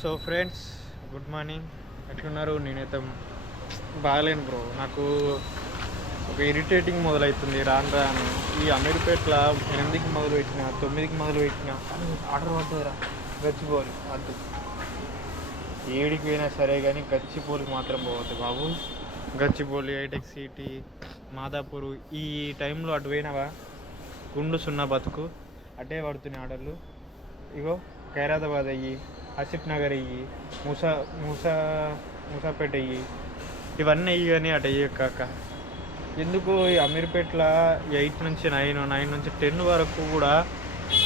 So friends, good morning. ఎట్లున్నారు? నేనైతే బాగలేను bro. నాకు ఒక ఇరిటేటింగ్ మొదలవుతుంది రాను రాను. ఈ అమీర్పేట్ల 8కి మొదలు పెట్టిన 9కి మొదలు పెట్టిన ఆర్డర్ పడ్డారా గచ్చిపోవాలి వద్దు. 7కి పోయినా సరే కానీ గచ్చిపోలికి మాత్రం పోవద్దు బాబు. గచ్చిపోలి, హైటెక్ సిటీ, మాదాపూర్ ఈ టైంలో అటు పోయినావా గుండు సున్నా బతుకు. అటే పడుతున్నాయి ఆర్డర్లు. ఇగో ఖైరాబాద్ అయ్యి, ఆసిఫ్ నగర్ అయ్యి, మూసాపేట అయ్యి, ఇవన్నీ అయ్యి కానీ అటు అయ్యి కాక ఎందుకు ఈ అమీర్పేట్ల 8 నుంచి 9 నుంచి 10 వరకు కూడా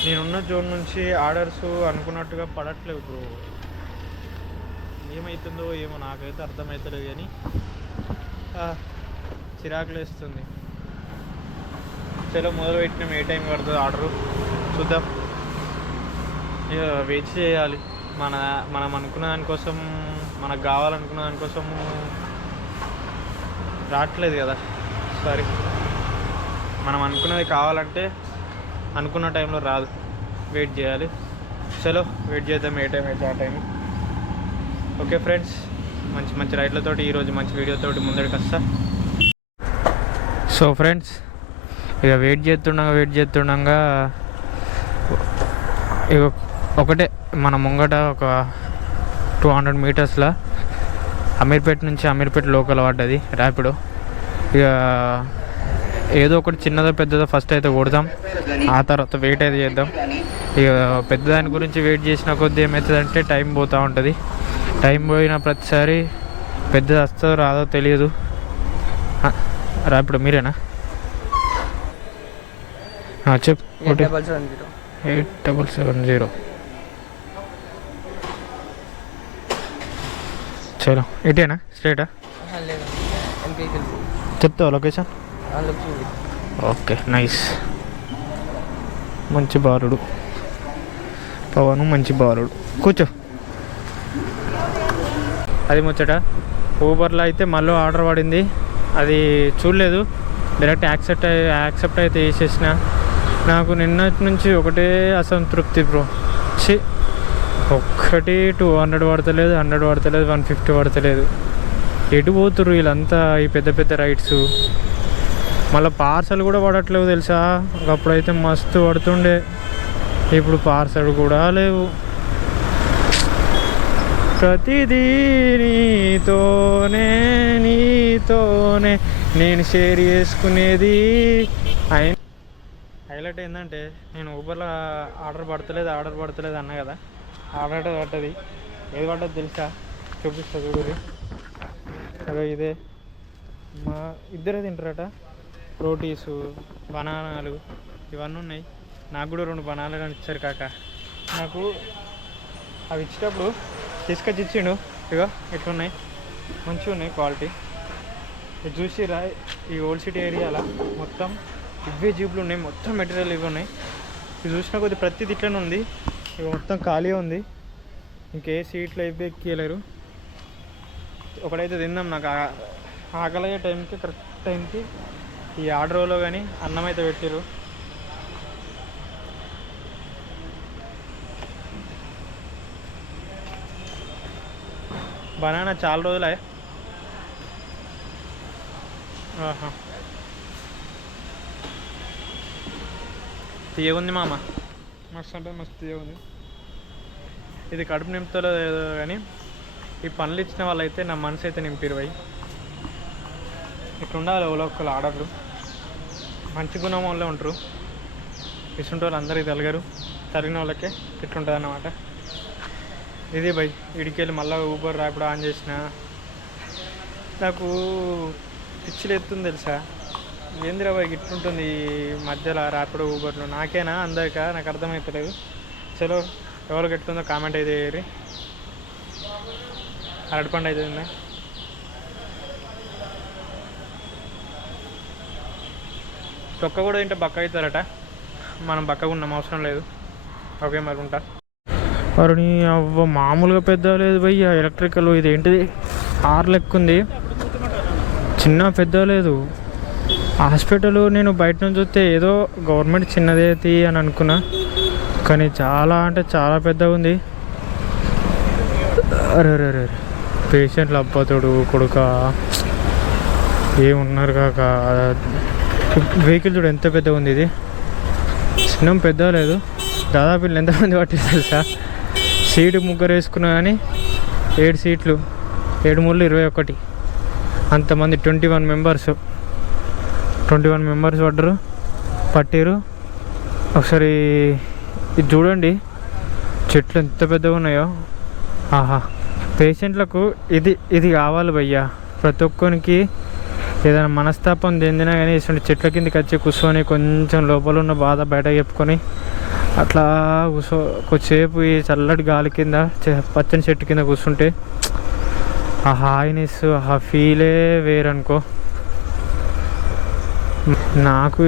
నేనున్న జోన్ నుంచి ఆర్డర్స్ అనుకున్నట్టుగా పడట్లేవు బ్రో. ఏమవుతుందో ఏమో నాకైతే అర్థమవుతలేదు కానీ చిరాకులు వేస్తుంది. చలో మొదలు పెట్టినాం. ఏ టైం పడుతుంది ఆర్డరు చూద్దాం. ఇక వెయిట్ చేయాలి. మనం అనుకున్న దానికోసం, మనకు కావాలనుకున్న దానికోసము రావట్లేదు కదా. సారీ, మనం అనుకున్నది కావాలంటే అనుకున్న టైంలో రాదు. వెయిట్ చేయాలి. చలో వెయిట్ చేద్దాం. ఏ టైం అయితే ఆ టైం. ఓకే ఫ్రెండ్స్, మంచి మంచి రైడ్లతోటి ఈరోజు మంచి వీడియోతోటి ముందడికి వస్తా. సో ఫ్రెండ్స్, ఇక వెయిట్ చేస్తుండగా ఇక ఒకటే మన ముంగట ఒక 200 మీటర్స్లో అమీర్పేట లోకల్ పడ్డది ర్యాపిడో. ఇక ఏదో ఒకటి చిన్నదో పెద్దదో ఫస్ట్ అయితే కొడదాం, ఆ తర్వాత వెయిట్ అయితే చేద్దాం. ఇక పెద్దదాని గురించి వెయిట్ చేసిన కొద్దీ ఏమవుతుందంటే టైం పోతూ ఉంటుంది. టైం పోయిన ప్రతిసారి పెద్దది వస్తుందో రాదో తెలియదు. ర్యాపిడో మీరేనా? చెప్పు. 8770. చలో ఇటేనా? స్ట్రేటా? చెప్తావా లొకేషన్? Okay, nice. మంచి బాలుడు పవను, మంచి బాలుడు. కూర్చో. అది ముచ్చట. ఊబర్లో అయితే మళ్ళీ ఆర్డర్ పడింది, అది చూడలేదు. డైరెక్ట్ యాక్సెప్ట్ అయితే వేసేసిన. నాకు నిన్నటి నుంచి ఒకటే అసంతృప్తి బ్రో. ఒక్కటి 200 పడతలేదు, 100 పడతలేదు, 150 పడతలేదు. ఎటు పోతుర్రు వీళ్ళంతా ఈ పెద్ద పెద్ద రైడ్స్? మళ్ళీ పార్సల్ కూడా పడట్లేవు తెలుసా. అప్పుడైతే మస్తు పడుతుండే, ఇప్పుడు పార్సల్ కూడా లేవు. ప్రతిదీ నీతోనే నేను షేర్ చేసుకునేది. హైలైట్ ఏంటంటే నేను ఊబర్లో ఆర్డర్ పడతలేదు అన్నా కదా. ఆర్డర్ పడ్డది. ఏది పడ్డది తెలుసా? చూపిస్తా చూడు. అదే ఇదే. మా ఇద్దరే తింటారట. రోటీసు, బనానాలు ఇవన్నీ ఉన్నాయి. నాకు కూడా 2 బనానాలు ఇచ్చారు కాక. నాకు అవి ఇచ్చేటప్పుడు తీసుకొచ్చి ఇచ్చిండు. ఇగో ఇట్లున్నాయి, మంచిగా ఉన్నాయి క్వాలిటీ. ఇది చూసిరా, ఈ ఓల్డ్ సిటీ ఏరియాలో మొత్తం ఇవే జీపులు ఉన్నాయి, మొత్తం మెటీరియల్ ఇవి ఉన్నాయి. ఇది చూసిన కొద్ది ప్రతిది ఇట్లనే ఉంది. ఇక మొత్తం ఖాళీ ఉంది, ఇంకే సీట్లు ఇవి ఎక్కియలేరు. ఒకడైతే తిందాం. నాకు ఆకలయ్యే టైంకి కరెక్ట్ టైంకి ఈ ఆర్డర్లో కానీ అన్నం అయితే పెట్టారు. బనానా చాలా రోజులే. తీయగుంది మామ, మస్తు అంటే మస్తు తీయగుంది. ఇది కడుపు నింపుతో ఏదో కానీ ఈ పనులు ఇచ్చిన వాళ్ళైతే నా మనసు అయితే నింపిరు. ఇట్లా ఉండాలి ఒక్కొక్కరు ఆర్డర్లు. మంచి గుణం వాళ్ళే ఉంటారు. ఇస్తుంటే వాళ్ళు అందరికీ తరిగిన వాళ్ళకే ఇట్లుంటుంది అన్నమాట. ఇది ఇడికెళ్ళి మళ్ళీ ఊబర్ ర్యాపిడో ఆన్ చేసిన నాకు పిచ్చిలు ఎత్తుంది తెలుసా. ఏందిరా ఇట్లుంటుంది ఈ మధ్యలో ర్యాపిడో ఊబర్లో. నాకేనా అందరికా? నాకు అర్థమవుతలేదు. చలో ఎవరికి ఎట్లుందో కామెంట్ అయితే చేయరి. అరటిపండు అయితే ఉందా? తొక్క కూడా తింటే బక్క అవుతారట. మనం బక్కగా ఉన్నాం, అవసరం లేదు. ఓకే మరి ఉంటా. వారిని అవ్వ మామూలుగా పెద్ద లేదు భయ్య. ఎలక్ట్రికల్ ఇదేంటిది 6 లెక్క ఉంది, చిన్న పెద్ద లేదు. హాస్పిటల్ నేను బయట నుంచి చూస్తే ఏదో గవర్నమెంట్ చిన్నదేతి అని అనుకున్నా, కానీ చాలా అంటే చాలా పెద్దగా ఉంది. అరే అరే అరే పేషెంట్లు అబ్బాతోడు కొడుక ఏమున్నారు కాక. వెహికల్ చూడు ఎంత పెద్దగా ఉంది. ఇది చిన్నం పెద్ద లేదు, దాదాపు వీళ్ళు ఎంతమంది పట్టింది తెలుసా? సీటు ముగ్గురు వేసుకున్నా కానీ 7 సీట్లు, 7 3 21 అంతమంది 21 మెంబర్స్ పడ్డారు, పట్టిరు. ఒకసారి ఇది చూడండి, చెట్లు ఎంత పెద్దగా ఉన్నాయో. ఆహా, పేషెంట్లకు ఇది కావాలి భయ్యా. ప్రతి ఒక్కరికి ఏదైనా మనస్తాపం చెందినా కానీ ఇటువంటి చెట్ల కిందకి వచ్చి కూర్చొని కొంచెం లోపల ఉన్న బాధ బయట చెప్పుకొని అట్లా కొద్దిసేపు ఈ చల్లటి గాలి కింద పచ్చని చెట్టు కింద కూర్చుంటే ఆ హాయినెస్, ఆ ఫీలే వేరనుకో. నాకు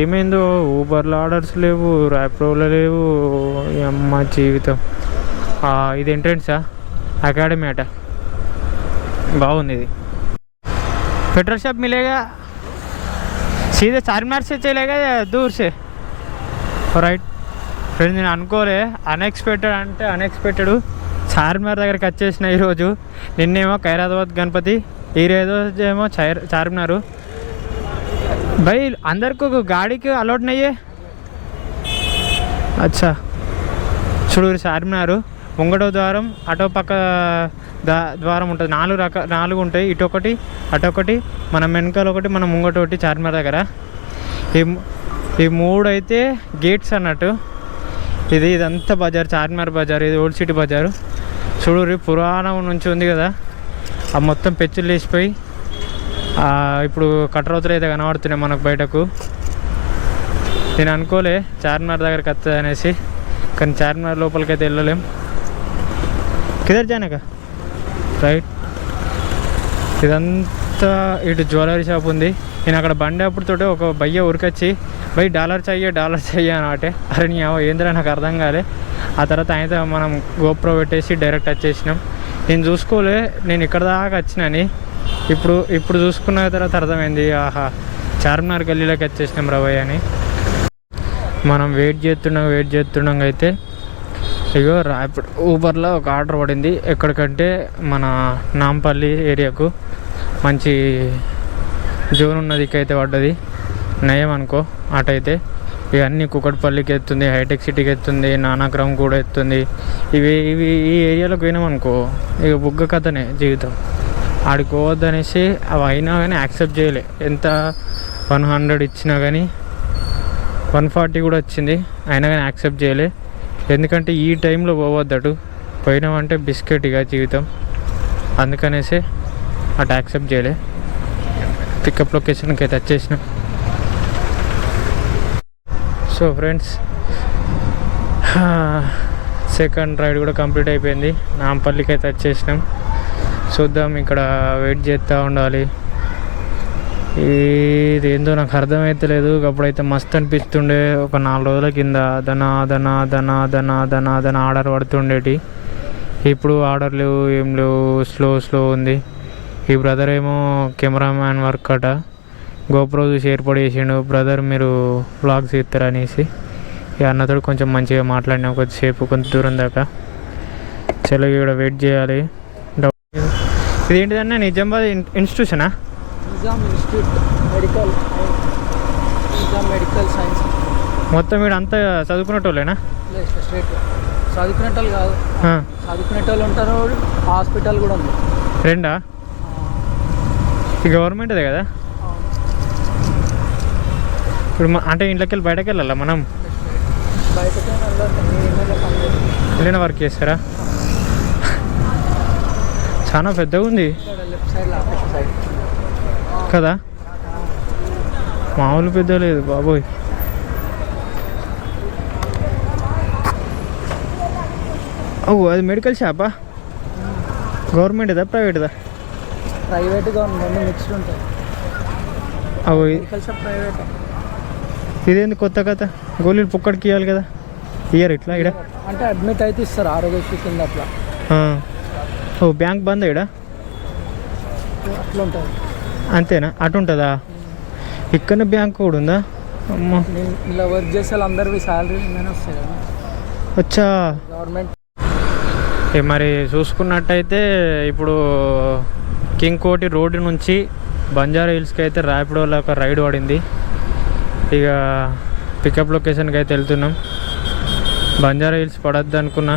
ఏమైందో ఊబర్లో ఆర్డర్స్ లేవు, ర్యాపిడోలో లేవు. అమ్మ జీవితం. ఇది ఎంట్రెన్సా అకాడమీ అట, బాగుంది ఇది. पेट्रोल शॉप मिलेगा सीधे चारमीनार से चलेगा या दूर से? రైట్ ఫ్రెండ్స్, నేను అనుకోలే, అన్ఎక్స్పెక్టెడ్ చార్మినార్ దగ్గరికి వచ్చేసిన ఈరోజు. నిన్నేమో ఖైరాబాద్ గణపతి, ఈరోజు ఏమో చార్మినార్. भाई अंदर को गाड़ी के अलाउड नहीं है? अच्छा చూడు చార్మినార్ ముంగటో ద్వారం, అటో పక్క ద్వారం ఉంటుంది. 4 ఉంటాయి, ఇటొకటి అటొకటి, మన వెనకాల ఒకటి, మన ముంగట ఒకటి. చార్మినార్ దగ్గర ఈ 3 అయితే గేట్స్ అన్నట్టు. ఇదంతా బజార్, చార్మినార్ బజార్. ఇది ఓల్డ్ సిటీ బజారు. చూడు పురాణం నుంచి ఉంది కదా, ఆ మొత్తం పెచ్చులు లేచిపోయి ఇప్పుడు కట్టరవతలు అయితే కనబడుతున్నాయి మనకు బయటకు. నేను అనుకోలే చార్మినార్ దగ్గరికి వస్తుంది అనేసి, కానీ చార్మినార్ లోపలికి అయితే వెళ్ళలేం. కిదర్ జానక రైట్. ఇదంతా ఇటు జ్యువెలరీ షాప్ ఉంది. నేను అక్కడ బండి అప్పుడుతోటే ఒక భయ్య ఉరికొచ్చి భయ్ డాలర్ చెయ్యి అనమాట. అరే నీ ఏంద్రా నాకు అర్థం కాలే. ఆ తర్వాత ఆయనతో మనం గోప్రో పెట్టేసి డైరెక్ట్ వచ్చేసినాం. నేను చూసుకోలే నేను ఇక్కడ దాకా వచ్చినని. ఇప్పుడు చూసుకున్న తర్వాత అర్థమైంది, ఆహా చార్మినార్ గల్లీలోకి వచ్చేసినాం రవయ్య అని. మనం వెయిట్ చేస్తున్నాం అయితే ఇగో ర్యాపిడ్ ఊబర్లో ఒక ఆర్డర్ పడింది. ఎక్కడికంటే మన నాంపల్లి ఏరియాకు, మంచి జోన్ ఉన్నది అయితే పడ్డది. నయం అనుకో అటైతే. ఇవన్నీ కుకట్పల్లికి ఎత్తుంది, హైటెక్ సిటీకి ఎత్తుంది, నానాక్రమ్ కూడా ఎత్తుంది. ఇవి ఈ ఏరియాలోకి పోయినామనుకో ఇక బుగ్గ కథనే జీవితం. ఆడికి పోవద్దనేసి అవి అయినా కానీ యాక్సెప్ట్ చేయలే. ఎంత 100 ఇచ్చినా కానీ 140 కూడా వచ్చింది, అయినా కానీ యాక్సెప్ట్ చేయలే. ఎందుకంటే ఈ టైంలో పోవద్దటు, పోయినామంటే బిస్కెట్ ఇక జీవితం. అందుకనేసి అటు యాక్సెప్ట్ చేయలే. పికప్ లొకేషన్కి అయితే వచ్చేసినాం. సో ఫ్రెండ్స్, సెకండ్ రైడ్ కూడా కంప్లీట్ అయిపోయింది. నాంపల్లికి అయితే వచ్చేసినాం. చూద్దాం, ఇక్కడ వెయిట్ చేస్తూ ఉండాలి. ఇది ఏందో నాకు అర్థమైతలేదు. అప్పుడైతే మస్తు అనిపిస్తుండే. ఒక 4 రోజుల కింద దన ఆర్డర్ పడుతుండేటి. ఇప్పుడు ఆర్డర్ లేవు, ఏం లేవు, స్లో ఉంది. ఈ బ్రదర్ ఏమో కెమెరామ్యాన్ వర్క్ అట, గోప్రో చూసి ఏర్పాటు చేసిండు. బ్రదర్ మీరు వ్లాగ్స్ ఇస్తారనేసి ఇక అన్నతో కొంచెం మంచిగా మాట్లాడినాం కొద్దిసేపు, కొంత దూరం దాకా. చలో ఇక్కడ వెయిట్ చేయాలి. ఇదేంటిదన్నా నిజామాబాద్ ఇన్స్టిట్యూషనా? Nizam institute medical science. మొత్తం వీడు అంతా చదువుకునేటోళ్ళేనా? చదువుకునేటోళ్ళు కాదు, చదువుకునేటోళ్ళు ఉంటారు, హాస్పిటల్ కూడా ఉంది. రెండా? ఈ గవర్నమెంట్దే కదా. ఇప్పుడు అంటే ఇంట్లోకి వెళ్ళి బయటకు వెళ్ళాలా మనం? వెళ్ళిన వర్క్ చేస్తారా? చాలా పెద్దగా ఉంది కదా, మామూలు పెద్ద లేదు బాబోయ్. అది మెడికల్ షాపా? గవర్నమెంట్దా ప్రైవేట్దా? ప్రైవేట్ గవర్నమెంట్ మిక్స్డ్ ఉంటాయి. Medical shop private. ఇదేంది కొత్త కథ? గోళీలు పుక్కడికి ఇవ్వాలి కదా, ఇయ్యరు ఇట్లా ఇక్కడ? అంటే అడ్మిట్ అయితే ఇస్తారు ఆరోగ్యశ్రీ కింద అట్లా. బ్యాంక్ బంద్ ఇక్కడ అట్లా ఉంటుంది. అంతేనా? అటు ఉంటుందా? ఇక్కడ బ్యాంక్ కూడా ఉందా? అమ్మ, ఇలా వర్క్ చేసే వాళ్ళందరివి శాలరీ వస్తాయి కదా. వచ్చా గవర్నమెంట్ మరి చూసుకున్నట్టయితే ఇప్పుడు కింగ్ కోటి రోడ్డు నుంచి బంజారా హిల్స్కి అయితే ర్యాపిడోలో ఒక రైడ్ పడింది. ఇక పికప్ లొకేషన్కి అయితే వెళ్తున్నాం. బంజారా హిల్స్ పడద్దు అనుకున్నా,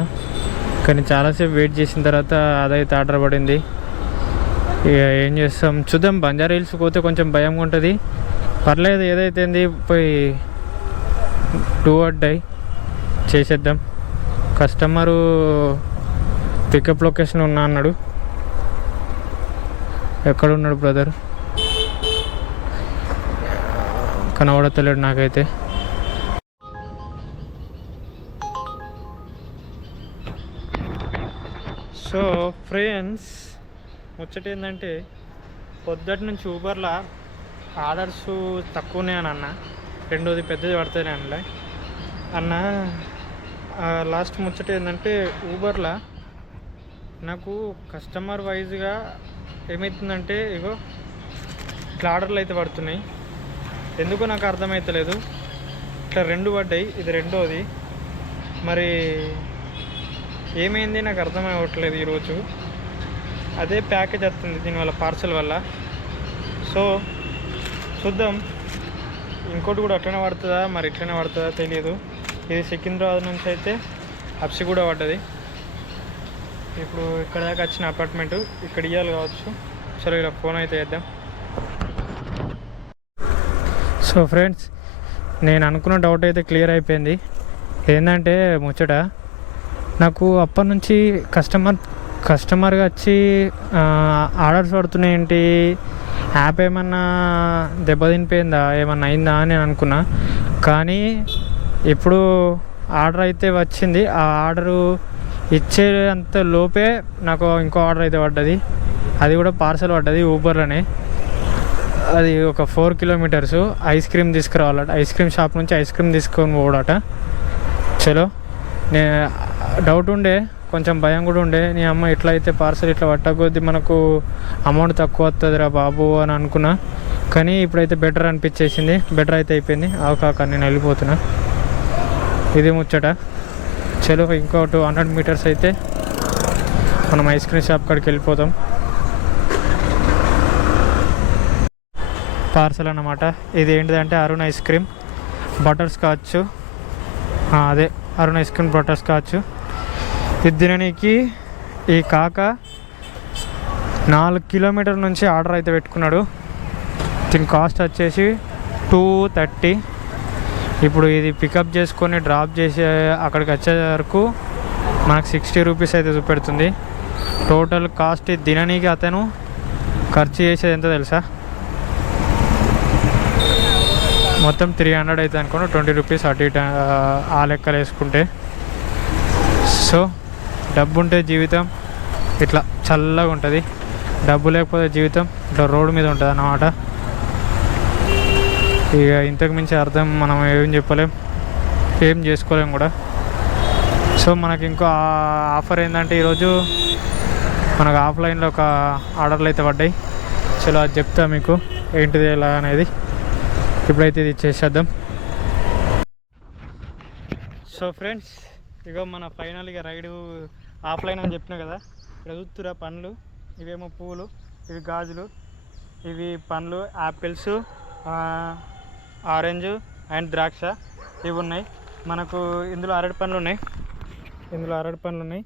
కానీ చాలాసేపు వెయిట్ చేసిన తర్వాత అదైతే ఆర్డర్ పడింది. ఇక ఏం చేస్తాం చూద్దాం. బంజారా హిల్స్ పోతే కొంచెం భయంగా ఉంటుంది. పర్లేదు, ఏదైతే పోయి డూ ఆర్ డై చేసేద్దాం. కస్టమరు పికప్ లొకేషన్ ఉన్నా అన్నాడు. ఎక్కడున్నాడు బ్రదర్? కనబడతలేడు నాకైతే. సో ఫ్రెండ్స్, ముచ్చట ఏంటంటే పొద్దుటి నుంచి ఊబర్లో ఆర్డర్స్ తక్కువనే అని అన్న, రెండోది పెద్దది పడుతుంది అన్న. లాస్ట్ ముచ్చట ఏంటంటే ఊబర్లో నాకు కస్టమర్ వైజ్గా ఏమవుతుందంటే ఇగో ఇట్లా ఆర్డర్లు అయితే పడుతున్నాయి. ఎందుకో నాకు అర్థమవుతలేదు. ఇట్లా 2 పడ్డాయి, ఇది రెండోది. మరి ఏమైంది నాకు అర్థమవ్వట్లేదు ఈరోజు. అదే ప్యాకేజ్ వస్తుంది దీనివల్ల, పార్సల్ వల్ల. సో చూద్దాం, ఇంకోటి కూడా అట్లనే పడుతుందా మరి ఇట్లనే పడుతుందా తెలియదు. ఇది సికింద్రాబాద్ నుంచి అయితే అప్సి కూడా పడ్డది. ఇప్పుడు ఇక్కడ దాకా వచ్చిన అపార్ట్మెంటు ఇక్కడ ఇవ్వాలి కావచ్చు. సరే, ఇలా ఫోన్ అయితే వేద్దాం. సో ఫ్రెండ్స్, నేను అనుకున్న డౌట్ అయితే క్లియర్ అయిపోయింది. ఏంటంటే ముచ్చట, నాకు అప్పటి నుంచి కస్టమర్గా వచ్చి ఆర్డర్స్ పడుతున్నాయి ఏంటి, యాప్ ఏమన్నా దెబ్బతినిపోయిందా, ఏమన్నా అయిందా అని నేను అనుకున్నా. కానీ ఇప్పుడు ఆర్డర్ అయితే వచ్చింది. ఆ ఆర్డరు ఇచ్చేంత లోపే నాకు ఇంకో ఆర్డర్ అయితే పడ్డది. అది కూడా పార్సల్ పడ్డది ఊబర్లోనే. అది ఒక 4 కిలోమీటర్స్ ఐస్ క్రీమ్ తీసుకురావాలట. ఐస్ క్రీమ్ షాప్ నుంచి ఐస్ క్రీమ్ తీసుకొని పోవడట. చలో, నేను డౌట్ ఉండే, కొంచెం భయం కూడా ఉండే. నీ అమ్మ ఇట్లా అయితే పార్సల్ ఇట్లా పట్టకొద్ది మనకు అమౌంట్ తక్కువ వస్తుందిరా బాబు అని అనుకున్నా. కానీ ఇప్పుడైతే బెటర్ అనిపించేసింది. బెటర్ అయితే అయిపోయింది. కాక నేను వెళ్ళిపోతున్నా. ఇది ముచ్చట. చలో, ఇంకో 200 మీటర్స్ అయితే మనం ఐస్ క్రీమ్ షాప్ కాడికి వెళ్ళిపోతాం. పార్సల్ అన్నమాట. ఇది ఏంటిదంటే Arun ice cream butterscotch. అదే Arun ice cream butterscotch. ఇది తిననీకి ఈ కాక 4 కిలోమీటర్ల నుంచి ఆర్డర్ అయితే పెట్టుకున్నాడు. దీని కాస్ట్ వచ్చేసి 230. ఇప్పుడు ఇది పికప్ చేసుకొని డ్రాప్ చేసి అక్కడికి వచ్చే వరకు మనకు 60 రూపీస్ అయితే చూపెడుతుంది. టోటల్ కాస్ట్ తిననీకి అతను ఖర్చు చేసేది ఎంత తెలుసా? మొత్తం 300 అయితే అనుకోండి. 20 రూపీస్ అటు ఇటు ఆ లెక్కలు వేసుకుంటే. సో డబ్బు ఉంటే జీవితం ఇట్లా చల్లగా ఉంటుంది, డబ్బు లేకపోతే జీవితం ఇట్లా రోడ్డు మీద ఉంటుంది అన్నమాట. ఇక ఇంతకు మించి అర్థం మనం ఏం చెప్పలేం, ఏం చేసుకోలేం కూడా. సో మనకి ఇంకో ఆఫర్ ఏంటంటే ఈరోజు మనకు ఆఫ్లైన్లో ఒక ఆర్డర్లు అయితే పడ్డాయి. చలో, అది చెప్తా మీకు ఏంటిది ఎలా అనేది. ఇప్పుడైతే ఇది చేసేద్దాం. సో ఫ్రెండ్స్, ఇగో మన ఫైనల్గా రైడు ఆఫ్లైన్ అని చెప్పినా కదా. ఇక్కడ చూస్తురా పండ్లు, ఇవేమో పువ్వులు, ఇవి గాజులు, ఇవి పండ్లు యాపిల్స్, ఆరెంజ్ అండ్ ద్రాక్ష ఇవి ఉన్నాయి. మనకు ఇందులో అరటి పండ్లు ఉన్నాయి.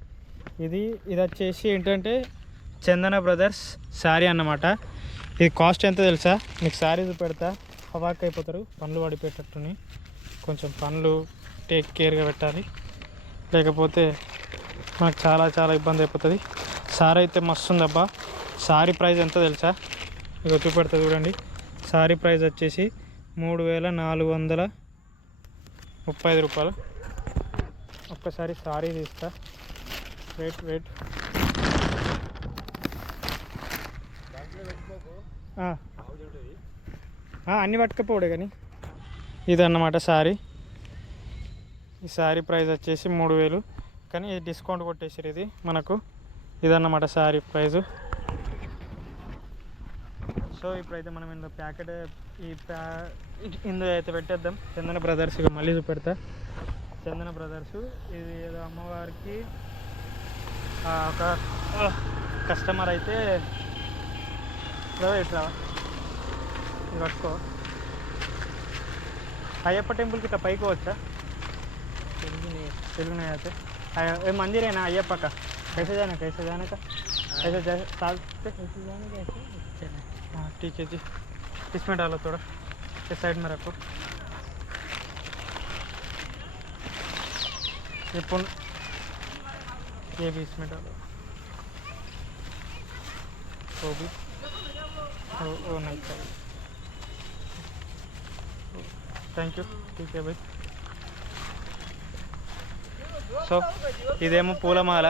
ఇది వచ్చేసి ఏంటంటే చందన బ్రదర్స్ శారీ అన్నమాట. ఇది కాస్ట్ ఎంత తెలుసా? మీకు శారీ పెడతా, హవాక్ అయిపోతారు. పండ్లు పడిపోయేటట్టుని కొంచెం పండ్లు టేక్ కేర్గా పెట్టాలి, లేకపోతే మనకు చాలా చాలా ఇబ్బంది అయిపోతుంది. సారీ అయితే మస్తు ఉందబ్బా. సారీ ప్రైస్ ఎంత తెలుసా? ఇక చూపెడతా చూడండి. సారీ ప్రైస్ వచ్చేసి 3435 రూపాయలు. ఒక్కసారి సారీ తీస్తా. వెయిట్ అన్నీ పట్టుకపోడే కానీ ఇదన్నమాట సారీ. ఈ సారీ ప్రైస్ వచ్చేసి 3000, కానీ డిస్కౌంట్ కొట్టేసారు. ఇది మనకు ఇదన్నమాట సారీ ప్రైజు. సో ఇప్పుడైతే మనం ఇందులో ప్యాకెట్ ఇందులో అయితే పెట్టేద్దాం. చందన బ్రదర్స్ ఇక మళ్ళీ చూపెడతా. చందన బ్రదర్స్ ఇది ఏదో అమ్మవారికి ఒక కస్టమర్ అయితే ఇట్లా ఇది పట్టుకో. అయ్యప్ప టెంపుల్కి ఇట్లా పైకి వచ్చా తెలుగు नहीं आते ये मंदिर है ना अयप्पा का कैसे जाना का ऐसे साल पे कैसे जाने का ऐसे. हाँ ठीक है जी, इसमें डालो थोड़ा, इस साइड में रखो. ये पुन ये भी इसमें डालो, वो भी वो नहीं चाहिए. Thank you. ठीक है भाई. సో ఇదేమో పూలమాల,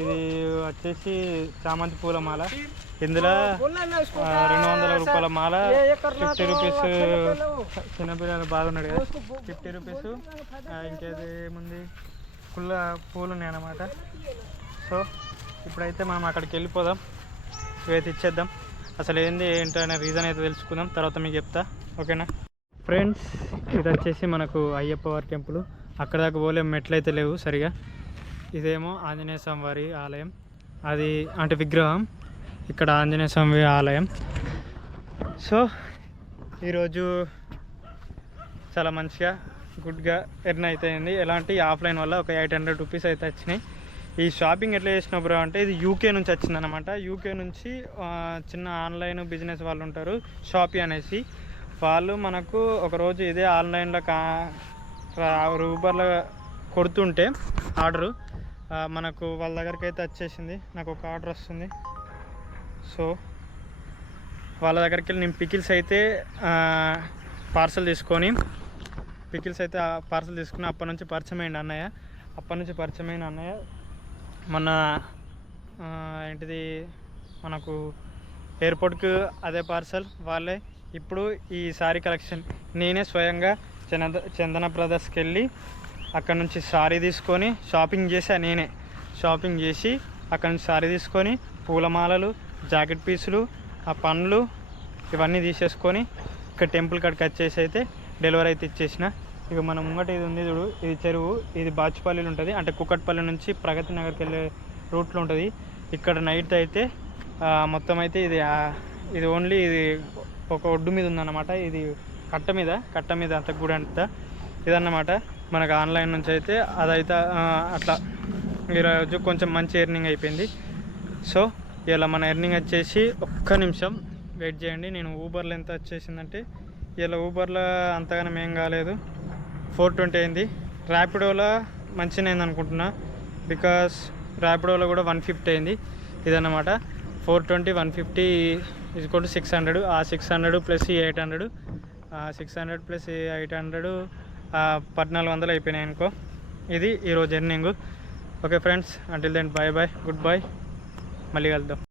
ఇది వచ్చేసి చామంతి పూలమాల. ఇందులో 200 రూపాయల మాల, 50 రూపీస్. చిన్నపిల్లలు బాగున్నాడు కదా, 50 రూపీస్. ఇంకేది ఏముంది, కుళ్ళ పూలు ఉన్నాయి అన్నమాట. సో ఇప్పుడైతే మనం అక్కడికి వెళ్ళిపోదాం, ఇవైతే ఇచ్చేద్దాం. అసలు ఏంటో అనే రీజన్ అయితే తెలుసుకుందాం, తర్వాత మీకు చెప్తా. ఓకేనా ఫ్రెండ్స్? ఇది వచ్చేసి మనకు అయ్యప్ప వారి టెంపుల్. అక్కడ దాకా పోలే, మెట్లయితే లేవు సరిగా. ఇదేమో ఆంజనేయ స్వామి వారి ఆలయం, అది అంటే విగ్రహం. ఇక్కడ ఆంజనేయ స్వామి ఆలయం. సో ఈరోజు చాలా మంచిగా గుడ్గా ఎర్న్ అయితే అయింది. ఎలాంటి ఆఫ్లైన్ వల్ల ఒక 800 రూపీస్ అయితే వచ్చినాయి. ఈ షాపింగ్ ఎట్లా చేసిన బ్రో అంటే, ఇది యూకే నుంచి వచ్చిందనమాట. యూకే నుంచి చిన్న ఆన్లైన్ బిజినెస్ వాళ్ళు ఉంటారు, షాపీ అనేసి. వాళ్ళు మనకు ఒకరోజు ఇదే ఆన్లైన్లో ఊబర్లో కొడుతుంటే ఆర్డరు మనకు వాళ్ళ దగ్గరికి అయితే వచ్చేసింది. నాకు ఒక ఆర్డర్ వస్తుంది. సో వాళ్ళ దగ్గరికి వెళ్ళి నేను పికిల్స్ అయితే పార్సల్ తీసుకొని అప్పటి నుంచి పరిచయం అయ్యింది అన్నయ్య. మన ఏంటిది మనకు ఎయిర్పోర్ట్కి అదే పార్సల్ వాళ్ళే. ఇప్పుడు ఈ సారీ కలెక్షన్ నేనే స్వయంగా చందన బ్రదర్స్కి వెళ్ళి అక్కడ నుంచి సారీ తీసుకొని షాపింగ్ చేసి అక్కడ నుంచి సారీ తీసుకొని పూలమాలలు, జాకెట్ పీసులు, ఆ పండ్లు ఇవన్నీ తీసేసుకొని ఇక్కడ టెంపుల్ కాడికి వచ్చేసి అయితే డెలివరీ అయితే ఇచ్చేసిన. ఇక మన ముంగట ఇది ఉంది చూడు, ఇది చెరువు. ఇది బాచుపల్లిలో ఉంటుంది, అంటే కుక్కట్పల్లి నుంచి ప్రగతి నగర్కి వెళ్ళే రూట్లో ఉంటుంది. ఇక్కడ నైట్ అయితే మొత్తం అయితే ఇది ఓన్లీ ఇది ఒక ఒడ్డు మీద ఉందన్నమాట. ఇది కట్ట మీద అంత గుడి అంతా ఇదన్నమాట. మనకు ఆన్లైన్ నుంచి అయితే అదైతే అట్లా ఈరోజు కొంచెం మంచి ఎర్నింగ్ అయిపోయింది. సో ఇలా మన ఎర్నింగ్ వచ్చేసి ఒక్క నిమిషం వెయిట్ చేయండి. నేను ఊబర్లో ఎంత వచ్చేసిందంటే, ఇలా ఊబర్లో అంతగానం ఏం కాలేదు, 420 అయింది. ర్యాపిడోలో మంచిగా అయింది అనుకుంటున్నా, బికాస్ ర్యాపిడోలో కూడా 150 అయింది. ఇదన్నమాట 420 150 = 600. ఆ 600 ప్లస్ 800, 600 ప్లస్ 800 1400 అయిపోయినాయి అనుకో. ఇది ఈరోజు earning. Okay friends, until then bye good bye, మళ్ళీ కలుద్దాం.